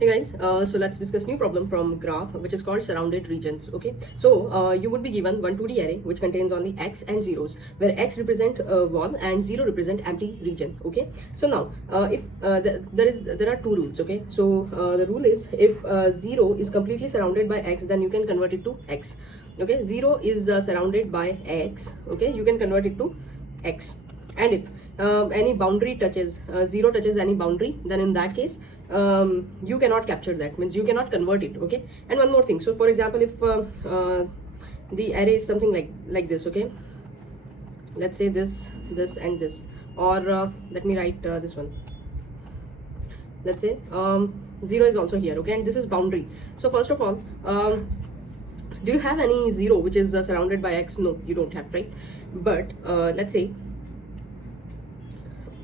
Hey guys, so let's discuss new problem from graph which is called surrounded regions. Okay, so you would be given one 2D array which contains only x and zeros, where x represent wall and 0 represent empty region. Okay, so now if there are two rules. Okay, so the rule is if 0 is completely surrounded by x, then you can convert it to x. Okay, 0 is surrounded by x. Okay, you can convert it to x. And if any boundary touches 0 touches any boundary, then in that case you cannot capture that, means you cannot convert it. Okay, and one more thing, so for example, if the array is something like this, okay, let's say this and this, or let me write this one. Let's say 0 is also here, okay, and this is boundary. So first of all, do you have any 0 which is surrounded by x? No, you don't have, right? But let's say,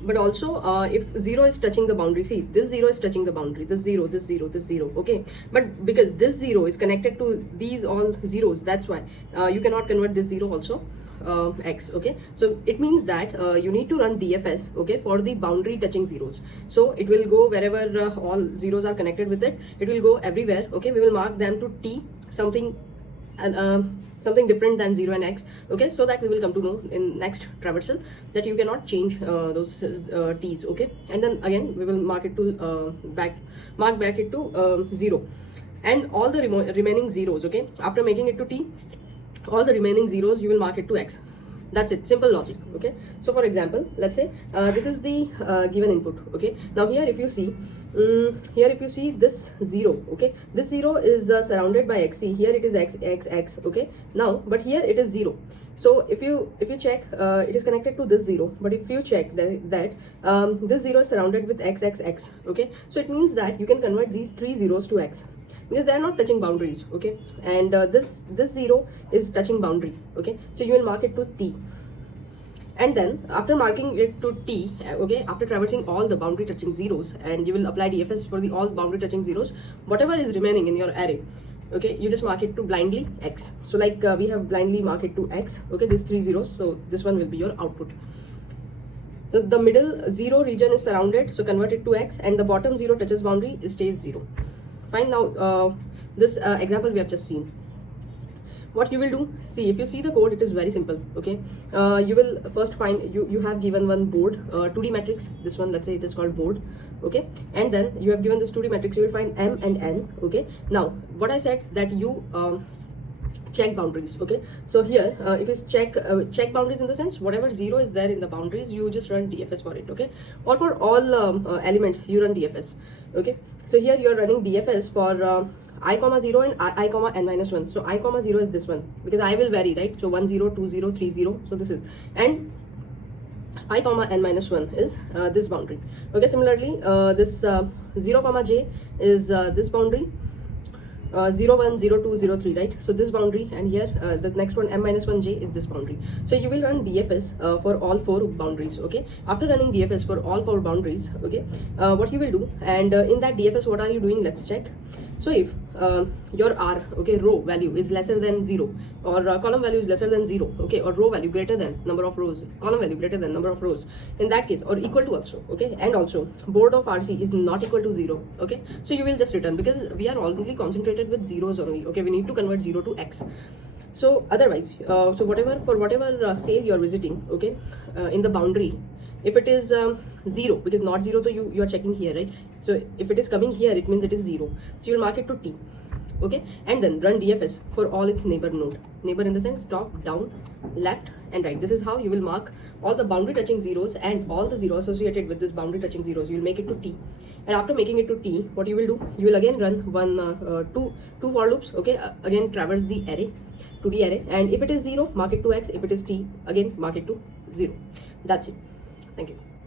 but also if 0 is touching the boundary, see, this 0 is touching the boundary, this 0, this 0, this 0, okay, but because this 0 is connected to these all zeros, that's why you cannot convert this 0 also x. Okay, so it means that you need to run DFS, okay, for the boundary touching zeros. So it will go wherever all zeros are connected with it, it will go everywhere. Okay, we will mark them to t something and something different than 0 and x, okay, so that we will come to know in next traversal that you cannot change those t's. Okay, and then again we will mark it to mark back it to 0, and all the remaining zeros, okay, after making it to t, all the remaining zeros you will mark it to x. That's it, simple logic. Okay, so for example, let's say this is the given input. Okay, now here if you see this 0, okay, this 0 is surrounded by x. See, here it is x, okay, now but here it is 0. So if you check, it is connected to this 0, but if you check that this 0 is surrounded with x. Okay, so it means that you can convert these three zeros to x, because they are not touching boundaries. Okay, and this 0 is touching boundary. Okay, so you will mark it to t, and then after marking it to t, okay, after traversing all the boundary touching zeros, and you will apply DFS for the all boundary touching zeros, whatever is remaining in your array, okay, you just mark it to blindly x. So like we have blindly marked it to x, okay, these three zeros, so this one will be your output. So the middle 0 region is surrounded, so convert it to x, and the bottom 0 touches boundary, it stays 0. Fine. Now this example we have just seen. What you will do, see, if you see the code, it is very simple. Okay, you will first find, you have given one board 2D matrix, this one, let's say it is called board. Okay, and then you have given this 2D matrix, you will find m and n. Okay, now what I said, that you check boundaries. Okay, so here if you check boundaries in the sense whatever 0 is there in the boundaries, you just run DFS for it. Okay, or for all elements you run DFS. Okay, so here you are running DFS for I comma 0 and I comma n minus 1. So I comma 0 is this one, because I will vary, right? So 1 0 2 0 3 0, so this is, and I comma n minus 1 is this boundary. Okay, similarly this 0 comma j is this boundary, 0 1 0 2 0 3, right? So this boundary, and here the next one m minus 1 j is this boundary. So you will run DFS for all four boundaries. Okay, after running DFS for all four boundaries, okay, what you will do, and in that DFS what are you doing, let's check. So if your r, okay, row value is lesser than 0, or column value is lesser than 0, okay, or row value greater than number of rows, column value greater than number of rows, in that case, or equal to also, okay, and also board of RC is not equal to 0, okay, so you will just return, because we are only concentrated with zeros only. Okay, we need to convert 0 to x. So otherwise, so whatever sale you are visiting, okay, in the boundary, if it is 0, because not 0, so you are checking here, right? So if it is coming here, it means it is 0, so you will mark it to t. Okay, and then run DFS for all its neighbor node, neighbor in the sense top, down, left and right. This is how you will mark all the boundary touching zeros, and all the zeros associated with this boundary touching zeros, you will make it to t. And after making it to t, what you will do, you will again run two for loops. Okay, again traverse the array, 2D array, and if it is 0, mark it to x. If it is t, again mark it to 0. That's it. Thank you.